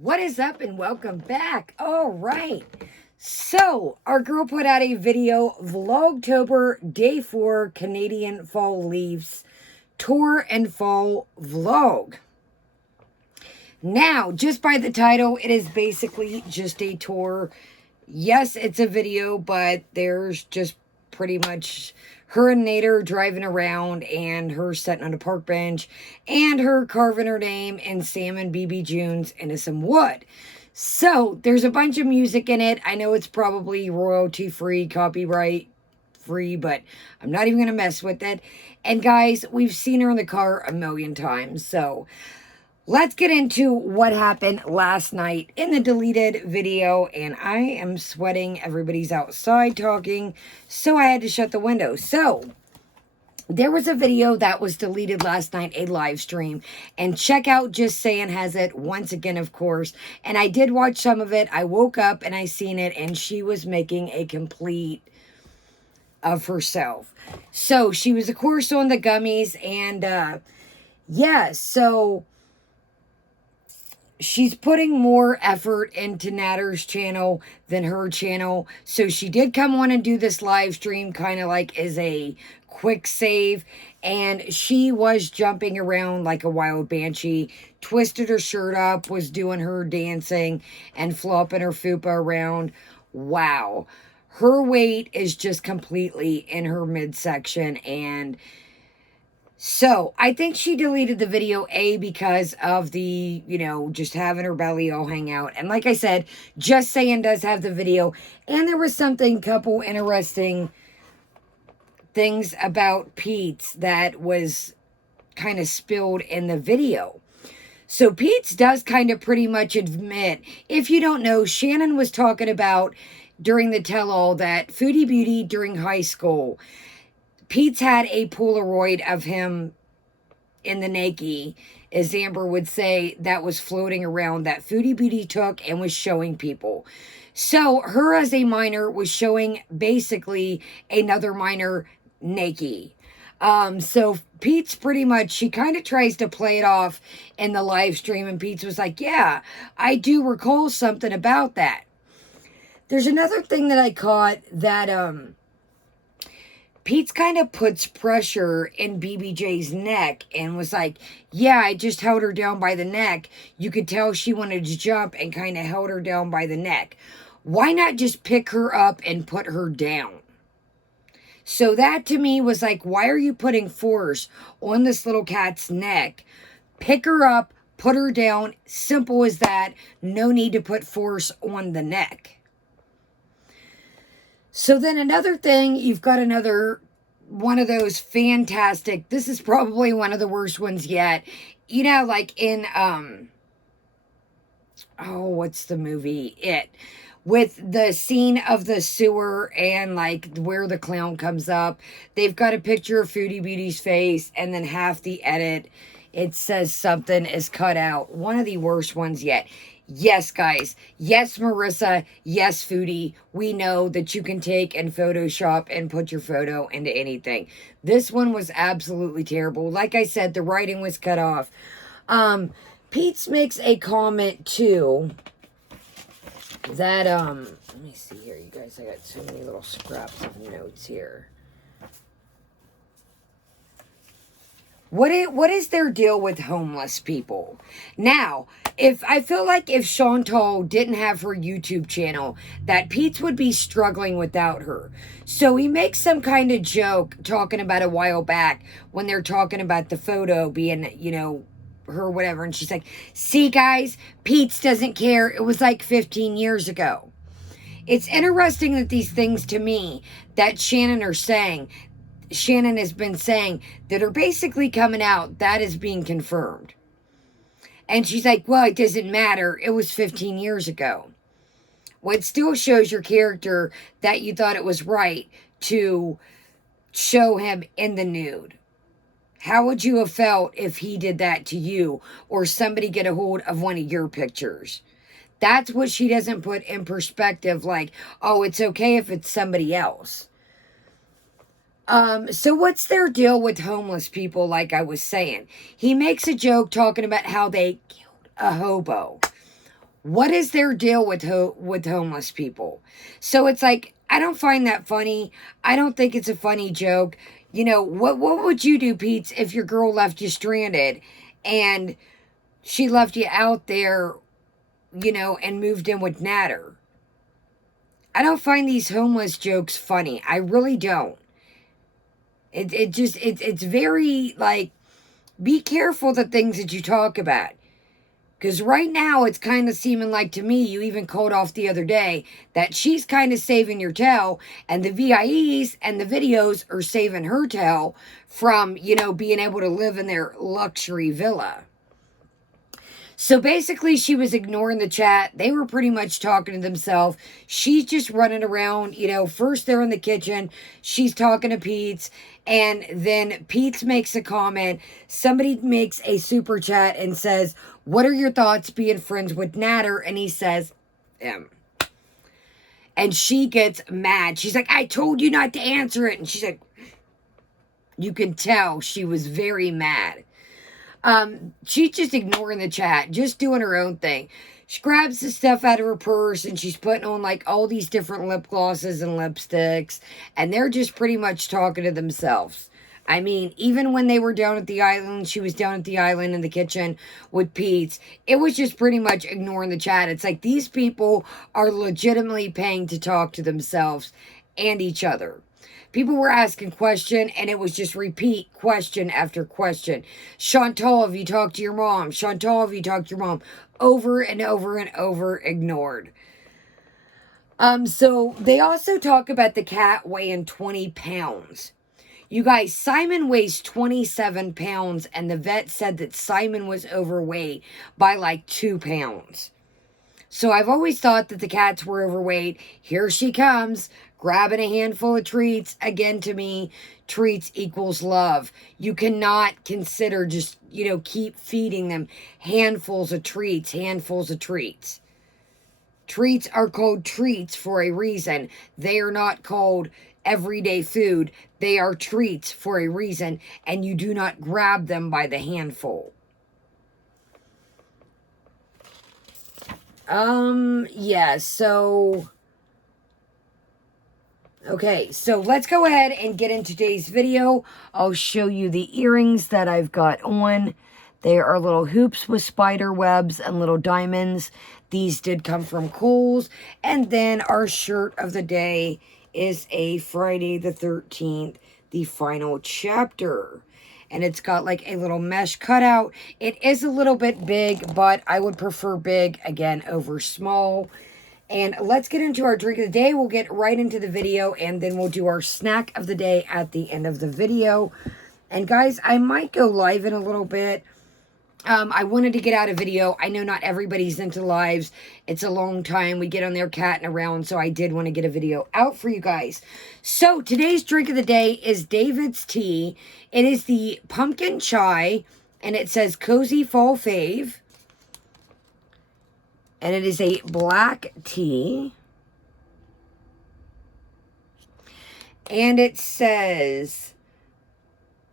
What is up and welcome back. All right. So, our girl put out a video, Vlogtober Day 4 Canadian Fall Leaves Tour and Fall Vlog. Now, just by the title, it is basically just a tour. Yes, it's a video, but there's just pretty much her and Nader driving around and her sitting on a park bench and her carving her name in salmon BB Junes into some wood. So there's a bunch of music in it. I know it's probably royalty free, copyright free, but I'm not even going to mess with it. And guys, we've seen her in the car a million times. So let's get into what happened last night in the deleted video. And I am sweating. Everybody's outside talking, so I had to shut the window. So there was a video that was deleted last night, a live stream. And check out Just Saying has it once again, of course. And I did watch some of it. I woke up and I seen it, and she was making a complete of herself. So she was, of course, on the gummies. And yeah, so she's putting more effort into Nader's channel than her channel. So she did come on and do this live stream kind of like as a quick save. And she was jumping around like a wild banshee, twisted her shirt up, was doing her dancing and flopping her fupa around. Wow. Her weight is just completely in her midsection. And so, I think she deleted the video, A, because of the, just having her belly all hang out. And like I said, Just Saying does have the video. And there was couple interesting things about Pete's that was kind of spilled in the video. So, Pete's does kind of pretty much admit, if you don't know, Shannon was talking about during the tell-all that Foodie Beauty during high school, Pete's had a Polaroid of him in the naked, as Amber would say, that was floating around that Foodie Beauty took and was showing people. So her as a minor was showing basically another minor naked. So Pete's pretty much, she kind of tries to play it off in the live stream, and Pete's was like, yeah, I do recall something about that. There's another thing that I caught that, Pete's kind of puts pressure in BBJ's neck and was like, yeah, I just held her down by the neck. You could tell she wanted to jump and kind of held her down by the neck. Why not just pick her up and put her down? So that to me was like, why are you putting force on this little cat's neck? Pick her up, put her down. Simple as that. No need to put force on the neck. So then another thing, you've got another one of those fantastic, this is probably one of the worst ones yet. Like in, what's the movie? It. With the scene of the sewer and like where the clown comes up. They've got a picture of Foodie Beauty's face, and then half the edit, it says something is cut out. One of the worst ones yet. Yes, guys. Yes, Marissa. Yes, Foodie. We know that you can take and Photoshop and put your photo into anything. This one was absolutely terrible. Like I said, the writing was cut off. Pete's makes a comment too that, let me see here, you guys. I got so many little scraps of notes here. What is their deal with homeless people? Now, I feel like if Chantal didn't have her YouTube channel, that Pete's would be struggling without her. So he makes some kind of joke talking about a while back when they're talking about the photo being, her whatever. And she's like, see guys, Pete's doesn't care. It was like 15 years ago. It's interesting that these things to me that Shannon has been saying that are basically coming out, that is being confirmed. And she's like, well, it doesn't matter. It was 15 years ago. Well, it still shows your character that you thought it was right to show him in the nude. How would you have felt if he did that to you or somebody get a hold of one of your pictures? That's what she doesn't put in perspective, like, oh, it's okay if it's somebody else. So what's their deal with homeless people, like I was saying? He makes a joke talking about how they killed a hobo. What is their deal with homeless people? So it's like, I don't find that funny. I don't think it's a funny joke. You know, what would you do, Pete, if your girl left you stranded and she left you out there, you know, and moved in with Natter? I don't find these homeless jokes funny. I really don't. It's very, like, be careful the things that you talk about. Because right now, it's kind of seeming like, to me, you even called off the other day, that she's kind of saving your tail, and the VIEs and the videos are saving her tail from, you know, being able to live in their luxury villa. So basically, she was ignoring the chat. They were pretty much talking to themselves. She's just running around. You know, first they're in the kitchen. She's talking to Pete's. And then Pete's makes a comment. Somebody makes a super chat and says, what are your thoughts being friends with Natter? And he says, and she gets mad. She's like, I told you not to answer it. And she's like, you can tell she was very mad. She's just ignoring the chat, just doing her own thing. She grabs the stuff out of her purse and she's putting on like all these different lip glosses and lipsticks, and they're just pretty much talking to themselves. I mean, even when they were down at the island, she was down at the island in the kitchen with Pete's. It was just pretty much ignoring the chat. It's like these people are legitimately paying to talk to themselves and each other. People were asking question, and it was just repeat question after question. Chantal, have you talked to your mom? Chantal, have you talked to your mom? Over and over and over, ignored. So they also talk about the cat weighing 20 pounds. You guys, Simon weighs 27 pounds, and the vet said that Simon was overweight by like 2 pounds. So I've always thought that the cats were overweight. Here she comes, grabbing a handful of treats. Again, to me, treats equals love. You cannot consider just, you know, keep feeding them handfuls of treats, handfuls of treats. Treats are called treats for a reason. They are not called everyday food. They are treats for a reason, and you do not grab them by the handful. Yeah, so, okay, so let's go ahead and get into today's video. I'll show you the earrings that I've got on. They are little hoops with spider webs and little diamonds. These did come from Kohl's. And then our shirt of the day is a Friday the 13th, the final chapter. And it's got like a little mesh cutout. It is a little bit big, but I would prefer big, again, over small. And let's get into our drink of the day. We'll get right into the video, and then we'll do our snack of the day at the end of the video. And guys, I might go live in a little bit. I wanted to get out a video. I know not everybody's into lives. It's a long time. We get on there catting around, so I did want to get a video out for you guys. So today's drink of the day is David's tea. It is the pumpkin chai, and it says Cozy Fall Fave. And it is a black tea. And it says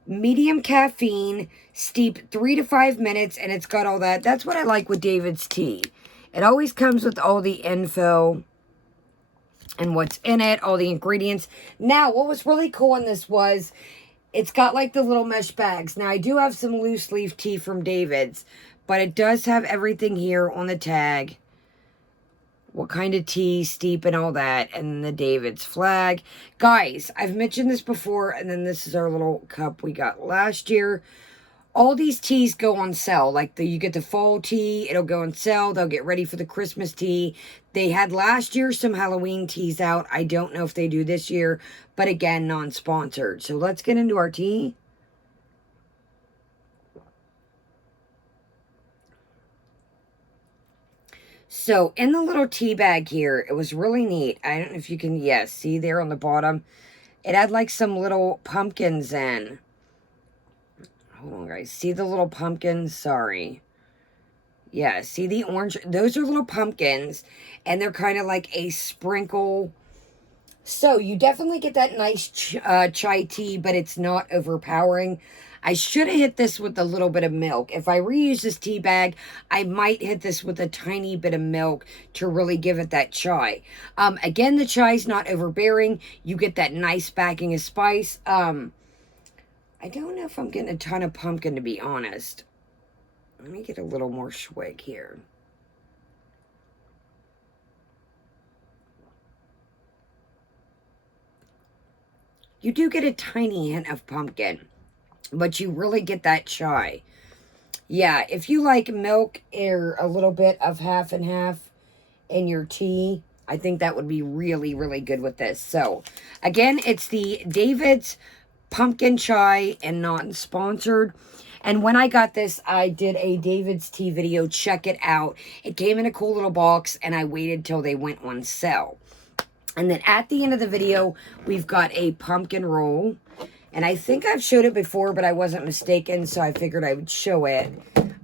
medium caffeine, steep 3 to 5 minutes, and it's got all that. That's what I like with David's tea. It always comes with all the info and what's in it, all the ingredients. Now, what was really cool in this was it's got like the little mesh bags. Now, I do have some loose leaf tea from David's, but it does have everything here on the tag. What kind of tea, steep, and all that. And the David's flag. Guys, I've mentioned this before, and then this is our little cup we got last year. All these teas go on sale. Like, you get the fall tea, it'll go on sale. They'll get ready for the Christmas tea. They had last year some Halloween teas out. I don't know if they do this year, but again, non-sponsored. So let's get into our tea. So, in the little tea bag here, it was really neat. I don't know if you can, yes, see there on the bottom. It had like some little pumpkins in. Hold on, guys. See the little pumpkins? Sorry. Yeah, see the orange? Those are little pumpkins, and they're kind of like a sprinkle So you definitely get that nice chai tea, but it's not overpowering. I should have hit this with a little bit of milk. If I reuse this tea bag, I might hit this with a tiny bit of milk to really give it that chai. Again, the chai is not overbearing. You get that nice backing of spice. I don't know if I'm getting a ton of pumpkin, to be honest. Let me get a little more swig here. You do get a tiny hint of pumpkin, but you really get that chai. Yeah, if you like milk or a little bit of half and half in your tea, I think that would be really, really good with this. So, again, it's the David's Pumpkin Chai and not sponsored. And when I got this, I did a David's tea video. Check it out. It came in a cool little box, and I waited till they went on sale. And then at the end of the video, we've got a pumpkin roll. And I think I've showed it before, but I wasn't mistaken, so I figured I would show it.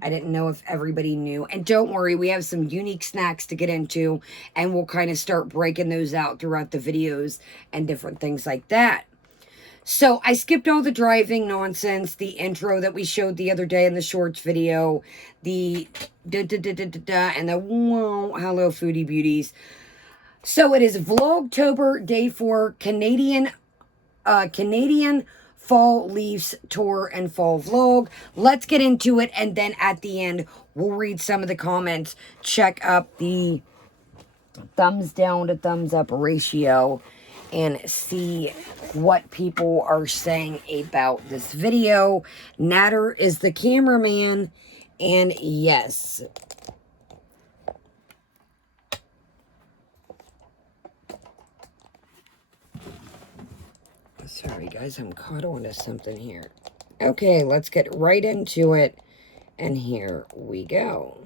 I didn't know if everybody knew. And don't worry, we have some unique snacks to get into, and we'll kind of start breaking those out throughout the videos and different things like that. So I skipped all the driving nonsense, the intro that we showed the other day in the shorts video, the da-da-da-da-da-da, and the whoa, hello foodie beauties. So it is Vlogtober Day 4 Canadian Fall Leaves Tour and Fall Vlog. Let's get into it, and then at the end, we'll read some of the comments, check up the thumbs down to thumbs up ratio, and see what people are saying about this video. Natter is the cameraman, and yes. Sorry, guys, I'm caught on to something here. Okay, let's get right into it, and here we go.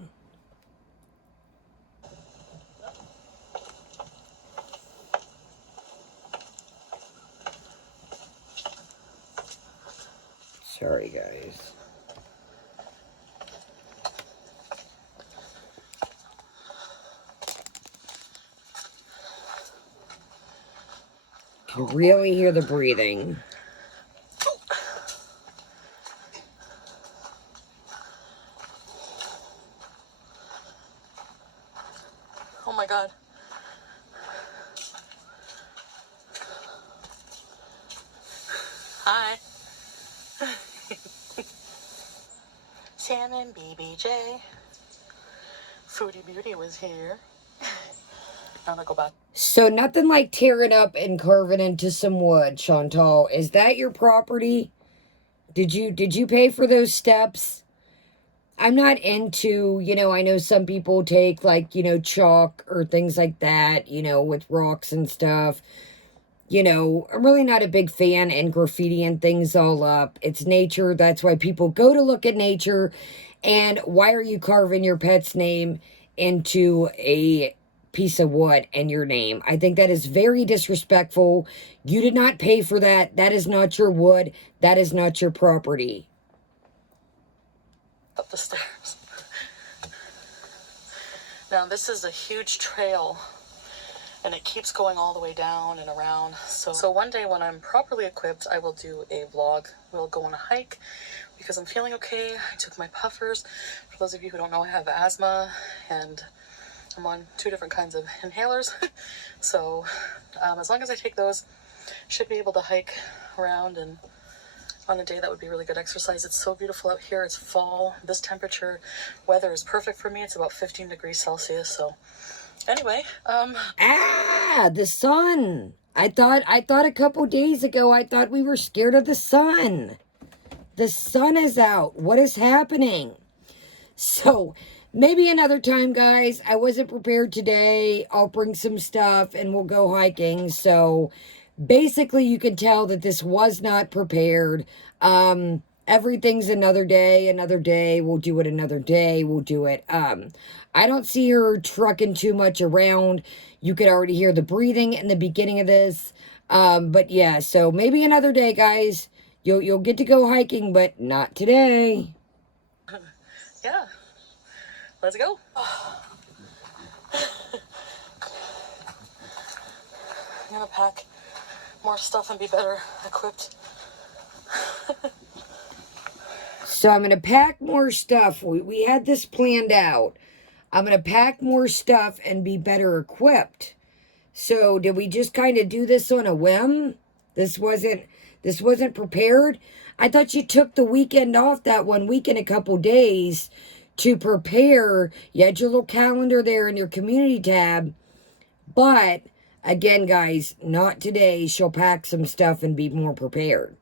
Sorry, guys. You can really hear the breathing. Oh my God. Hi. Sam and BBJ. Foodie Beauty was here. I'm gonna go back. So nothing like tearing up and carving into some wood, Chantal. Is that your property? Did you pay for those steps? I'm not into, I know some people take like, chalk or things like that, with rocks and stuff. I'm really not a big fan in graffitiing things all up. It's nature. That's why people go to look at nature. And why are you carving your pet's name into a piece of wood and your name? I think that is very disrespectful. You did not pay for that. That is not your wood. That is not your property. Up the stairs. Now this is a huge trail, and it keeps going all the way down and around. So one day when I'm properly equipped, I will do a vlog. We'll go on a hike because I'm feeling okay. I took my puffers. For those of you who don't know, I have asthma, and I'm on 2 different kinds of inhalers. So as long as I take those, should be able to hike around, and on a day that would be really good exercise. It's so beautiful out here. It's fall. This temperature weather is perfect for me. It's about 15 degrees Celsius. So anyway, the sun. I thought a couple days ago, I thought we were scared of the sun. The sun is out. What is happening? So maybe another time, guys. I wasn't prepared today. I'll bring some stuff and we'll go hiking. So basically, you can tell that this was not prepared. Everything's another day. We'll do it another day. We'll do it. I don't see her trucking too much around. You could already hear the breathing in the beginning of this. But yeah, so maybe another day, guys. You'll get to go hiking, but not today. Yeah, let's go. gonna pack more stuff and be better equipped. So I'm going to pack more stuff. We had this planned out. I'm going to pack more stuff and be better equipped. So did we just kind of do this on a whim? This wasn't prepared. I thought you took the weekend off, that one week in a couple days, to prepare. You had your little calendar there in your community tab. But again, guys, not today. She'll pack some stuff and be more prepared.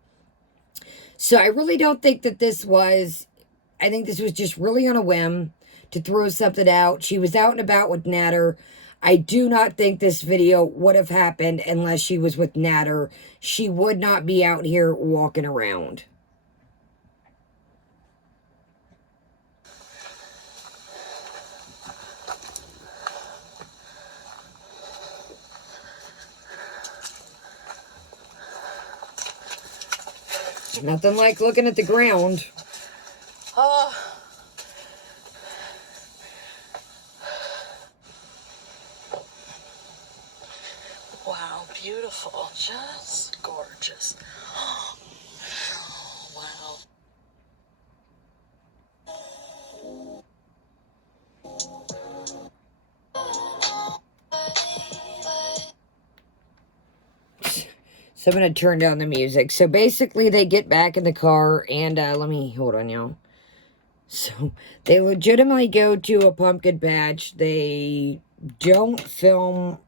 So I really don't think that I think this was just really on a whim to throw something out. She was out and about with Natter. I do not think this video would have happened unless she was with Natter. She would not be out here walking around. Nothing like looking at the ground. Wow, beautiful. Just gorgeous. Oh, wow. So I'm going to turn down the music. So basically they get back in the car and let me, hold on, y'all. So they legitimately go to a pumpkin patch. They don't film.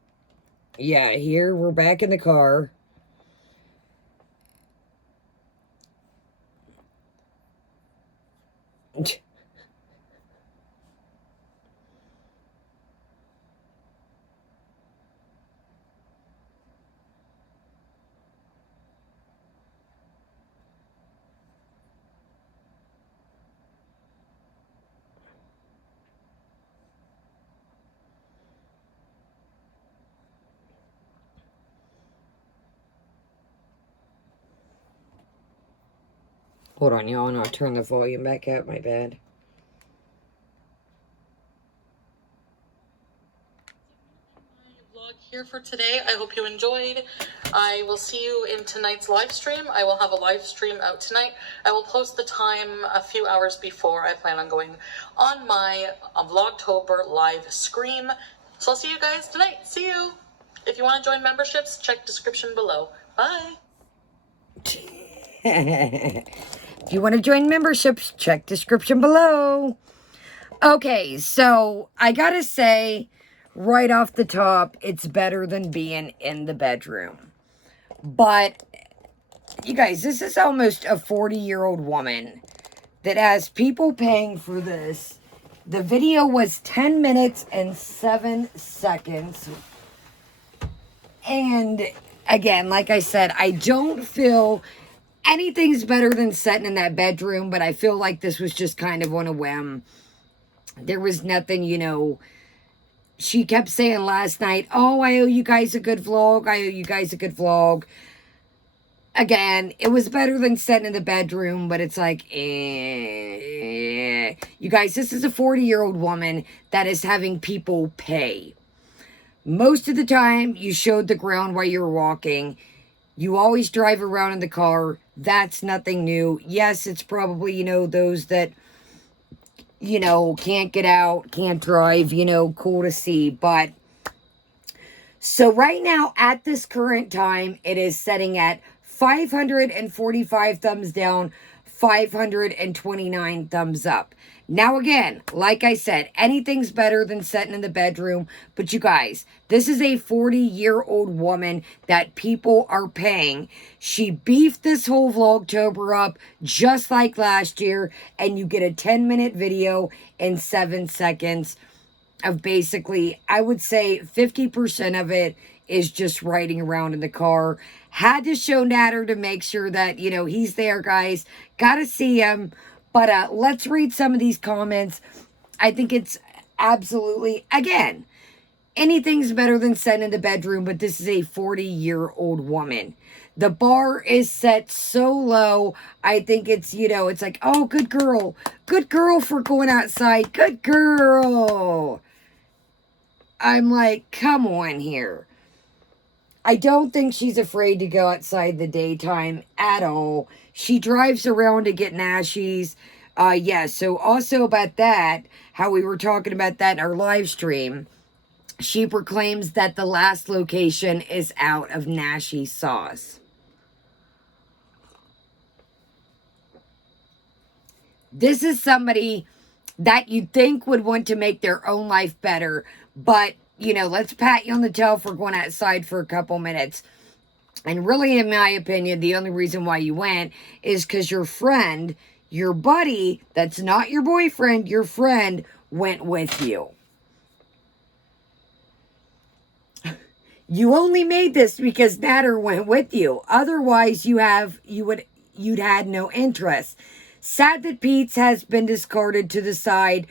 Yeah, here we're back in the car. Hold on, y'all, and I'll turn the volume back up. My bad. Vlog here for today. I hope you enjoyed. I will see you in tonight's live stream. I will have a live stream out tonight. I will post the time a few hours before I plan on going on my Vlogtober live stream. So I'll see you guys tonight. See you. If you want to join memberships, check description below. Bye. If you want to join memberships, check description below. Okay, so I gotta say, right off the top, it's better than being in the bedroom. But, you guys, this is almost a 40-year-old woman that has people paying for this. The video was 10 minutes and 7 seconds. And, again, like I said, I don't feel anything's better than sitting in that bedroom, but I feel like this was just kind of on a whim. There was nothing, you know. She kept saying last night, oh, I owe you guys a good vlog. I owe you guys a good vlog. Again, it was better than sitting in the bedroom, but it's like, You guys, this is a 40-year-old woman that is having people pay. Most of the time, you showed the ground while you were walking. You always drive around in the car. That's nothing new. Yes, it's probably, you know, those that, you know, can't get out, can't drive, you know, cool to see. But, so right now, at this current time, it is setting at 545 thumbs down, 529 thumbs up. Now, again, like I said, anything's better than sitting in the bedroom. But you guys, this is a 40-year-old woman that people are paying. She beefed this whole Vlogtober up just like last year. And you get a 10-minute video in 7 seconds of basically, I would say 50% of it is just riding around in the car. Had to show Natter to make sure that, you know, he's there, guys. Gotta see him. But let's read some of these comments. I think it's absolutely, again, anything's better than sitting in the bedroom, but this is a 40-year-old woman. The bar is set so low. I think it's, you know, it's like, oh, good girl. Good girl for going outside. Good girl. I'm like, come on here. I don't think she's afraid to go outside the daytime at all. She drives around to get nashies. Yeah, so also about that, how we were talking about that in our live stream, she proclaims that the last location is out of nashi sauce. This is somebody that you'd think would want to make their own life better, but, you know, let's pat you on the toe for going outside for a couple minutes. And really, in my opinion, the only reason why you went is because your friend, your buddy, that's not your boyfriend, your friend, went with you. You only made this because Natter went with you. Otherwise, you'd had no interest. Sad that Pete's has been discarded to the side,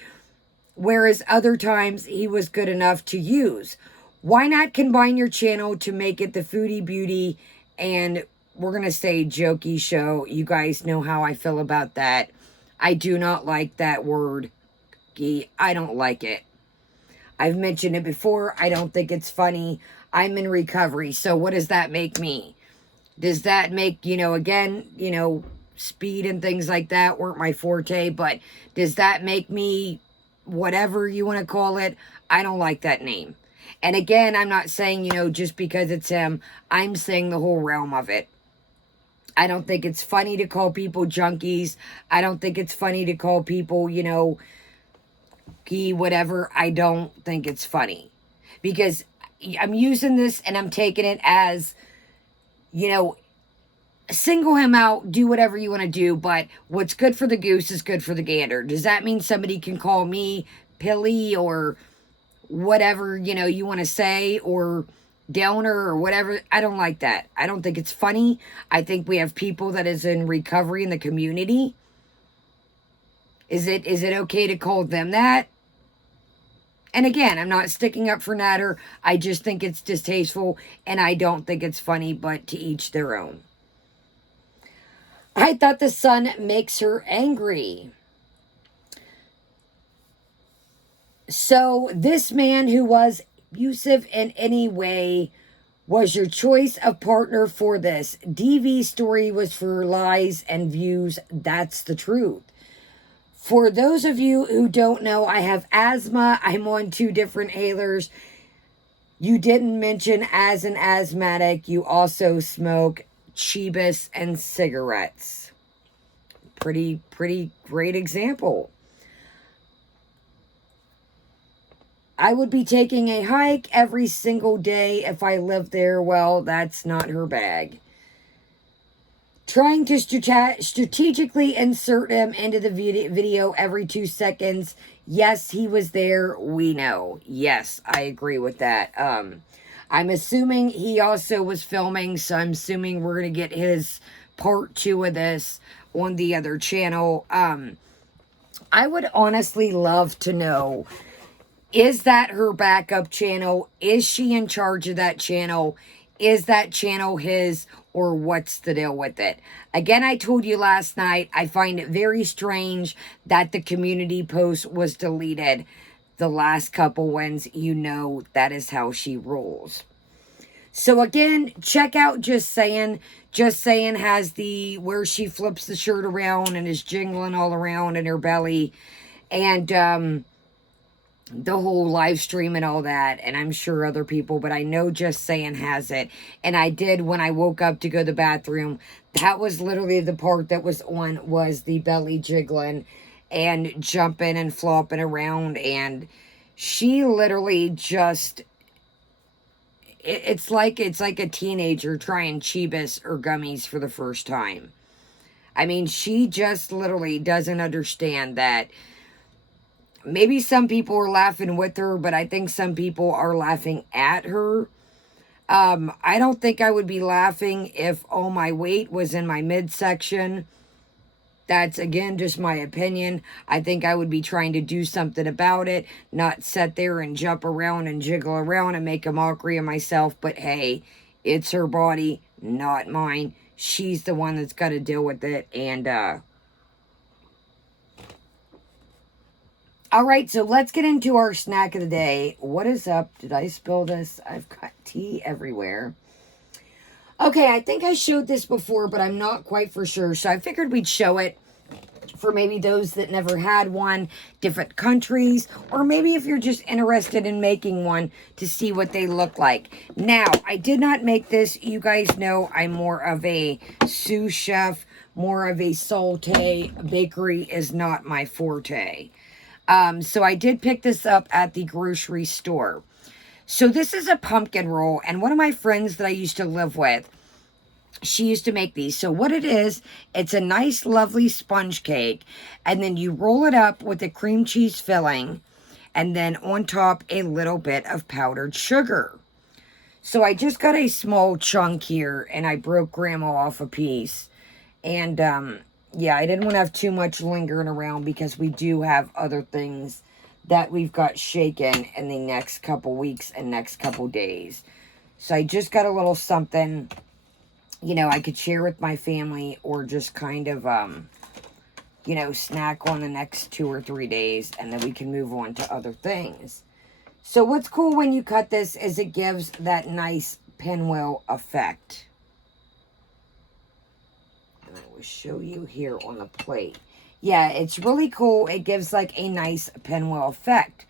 whereas other times he was good enough to use. Why not combine your channel to make it the Foodie Beauty and we're going to say jokey show? You guys know how I feel about that. I do not like that word. I don't like it. I've mentioned it before. I don't think it's funny. I'm in recovery. So what does that make me? Does that make, again, speed and things like that weren't my forte, but does that make me whatever you want to call it? I don't like that name. And again, I'm not saying, just because it's him, I'm saying the whole realm of it. I don't think it's funny to call people junkies. I don't think it's funny to call people, whatever. I don't think it's funny. Because I'm using this and I'm taking it as, single him out, do whatever you want to do, but what's good for the goose is good for the gander. Does that mean somebody can call me Pilly or whatever, you want to say, or downer or whatever? I don't like that. I don't think it's funny. I think we have people that is in recovery in the community. Is it okay to call them that? And again, I'm not sticking up for Natter. I just think it's distasteful and I don't think it's funny, but to each their own. I thought the sun makes her angry. So this man who was abusive in any way was your choice of partner for this. DV's story was for lies and views. That's the truth. For those of you who don't know, I have asthma. I'm on 2 different inhalers. You didn't mention as an asthmatic, you also smoke Chibis and cigarettes. Pretty great example. I would be taking a hike every single day if I lived there. Well, that's not her bag. Trying to strategically insert him into the video every 2 seconds. Yes, he was there. We know. Yes, I agree with that. I'm assuming he also was filming, so I'm assuming we're going to get his part 2 of this on the other channel. I would honestly love to know, is that her backup channel? Is she in charge of that channel? Is that channel his, or what's the deal with it? Again, I told you last night, I find it very strange that the community post was deleted. The last couple ones, that is how she rolls. So again, check out Just Saying. Just Saying has the where she flips the shirt around and is jingling all around in her belly. And the whole live stream and all that, and I'm sure other people, but I know Just Saying has it. And I did, when I woke up to go to the bathroom, that was literally the part that was on, was the belly jiggling and jumping and flopping around. And she literally just, it's like a teenager trying Chibis or gummies for the first time. I mean, she just literally doesn't understand that. Maybe some people are laughing with her, but I think some people are laughing at her. I don't think I would be laughing if all my weight was in my midsection. That's, again, just my opinion. I think I would be trying to do something about it, not sit there and jump around and jiggle around and make a mockery of myself. But hey, it's her body, not mine. She's the one that's got to deal with it. And, all right, so let's get into our snack of the day. What is up? Did I spill this? I've got tea everywhere. Okay, I think I showed this before, but I'm not quite for sure. So I figured we'd show it for maybe those that never had one, different countries, or maybe if you're just interested in making one to see what they look like. Now, I did not make this. You guys know I'm more of a sous chef, more of a saute. Bakery is not my forte. So I did pick this up at the grocery store. So this is a pumpkin roll, and one of my friends that I used to live with, she used to make these. So what it is, it's a nice, lovely sponge cake, and then you roll it up with a cream cheese filling, and then on top, a little bit of powdered sugar. So I just got a small chunk here, and I broke Grandma off a piece. And, yeah, I didn't want to have too much lingering around because we do have other things that we've got shaken in the next couple weeks and next couple days. So I just got a little something, you know, I could share with my family or just kind of, you know, snack on the next 2 or 3 days, and then we can move on to other things. So what's cool when you cut this is it gives that nice pinwheel effect. And I will show you here on the plate. Yeah, it's really cool. It gives like a nice pinwheel effect.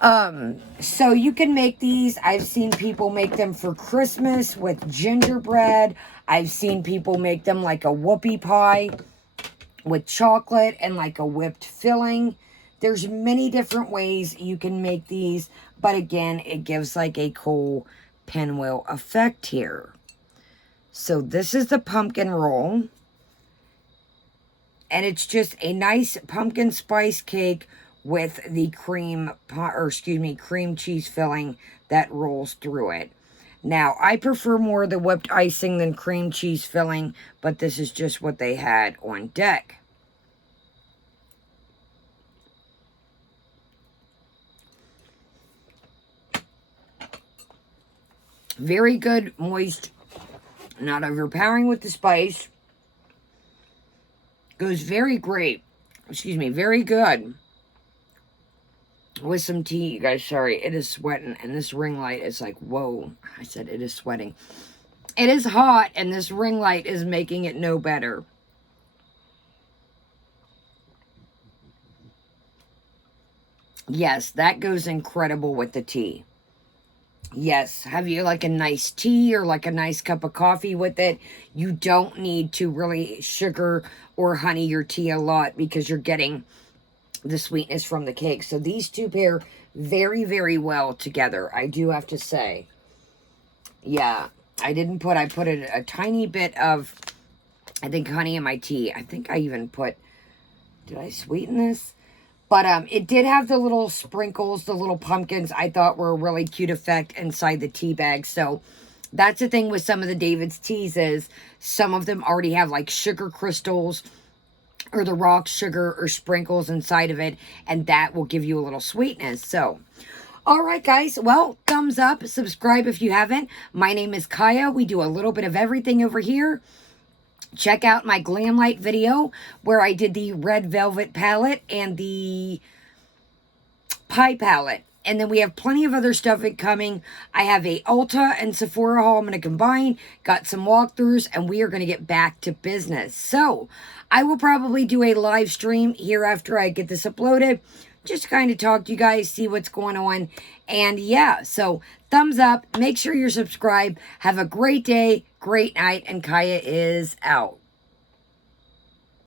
So you can make these. I've seen people make them for Christmas with gingerbread. I've seen people make them like a whoopie pie with chocolate and like a whipped filling. There's many different ways you can make these, but again, it gives like a cool pinwheel effect here. So this is the pumpkin roll. And it's just a nice pumpkin spice cake with the cream cheese filling that rolls through it. Now, I prefer more of the whipped icing than cream cheese filling, but this is just what they had on deck. Very good, moist, not overpowering with the spice. Goes very great. Very good. With some tea, you guys. Sorry, it is sweating, and this ring light is like, whoa. I said it is sweating. It is hot, and this ring light is making it no better. Yes, that goes incredible with the tea. Yes, have you like a nice tea or like a nice cup of coffee with it? You don't need to really sugar or honey your tea a lot because you're getting the sweetness from the cake. So these two pair very, very well together, I do have to say. Yeah, I put a tiny bit of, I think, honey in my tea. I think I even put, did I sweeten this? But it did have the little sprinkles, the little pumpkins I thought were a really cute effect inside the tea bag. So that's the thing with some of the David's teas is some of them already have like sugar crystals or the rock sugar or sprinkles inside of it. And that will give you a little sweetness. So, all right, guys. Well, thumbs up, subscribe if you haven't. My name is Kaya. We do a little bit of everything over here. Check out my Glam Light video where I did the red velvet palette and the pie palette. And then we have plenty of other stuff coming. I have a Ulta and Sephora haul I'm going to combine. Got some walkthroughs, and we are going to get back to business. So, I will probably do a live stream here after I get this uploaded. Just kind of talk to you guys, see what's going on. And yeah, so thumbs up. Make sure you're subscribed. Have a great day, great night, and Kaya is out.